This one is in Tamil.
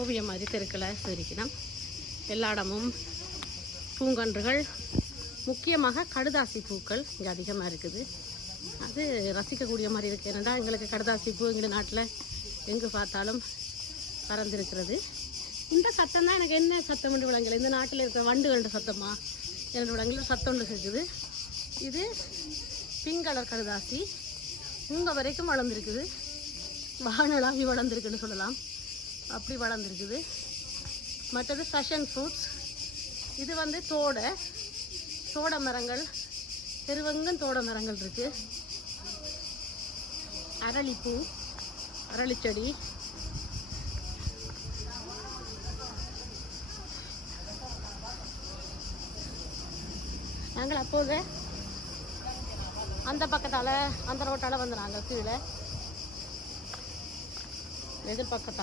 ஓவியம் மாதிரி தெருக்களை இருக்கணும். எல்லா இடமும் பூங்கன்றுகள், முக்கியமாக கடுதாசி பூக்கள் இங்கே அதிகமாக இருக்குது. அது ரசிக்கக்கூடிய மாதிரி இருக்குது. ஏன்னா எங்களுக்கு கடுதாசி பூ எங்கள் நாட்டில் எங்கே பார்த்தாலும் பறந்துருக்கிறது. இந்த சத்தம் தான் எனக்கு என்ன சத்தம் என்று விளங்கலை. இந்த நாட்டில் இருக்கிற வண்டுகளோட சத்தமா என்னோட விளங்கல சத்தம் இருக்குது. இது பிங்க் கலர் கடுதாசி இங்கே வரைக்கும் வளர்ந்துருக்குது. வானளாவி வளர்ந்துருக்குன்னு சொல்லலாம், அப்படி வளர்ந்துருக்குது. மற்றது ஃபேஷன் ஃப்ரூட்ஸ். இது வந்து தோட மரங்கள், தெருவெங்கும் தோட மரங்கள் இருக்குது. அரளிப்பூ, அரளிச்செடி. நாங்கள் அப்போது அந்த பக்கத்தால் அந்த ரோட்டால் வந்து நாங்கள் கீழே எதிர்பக்கத்தால்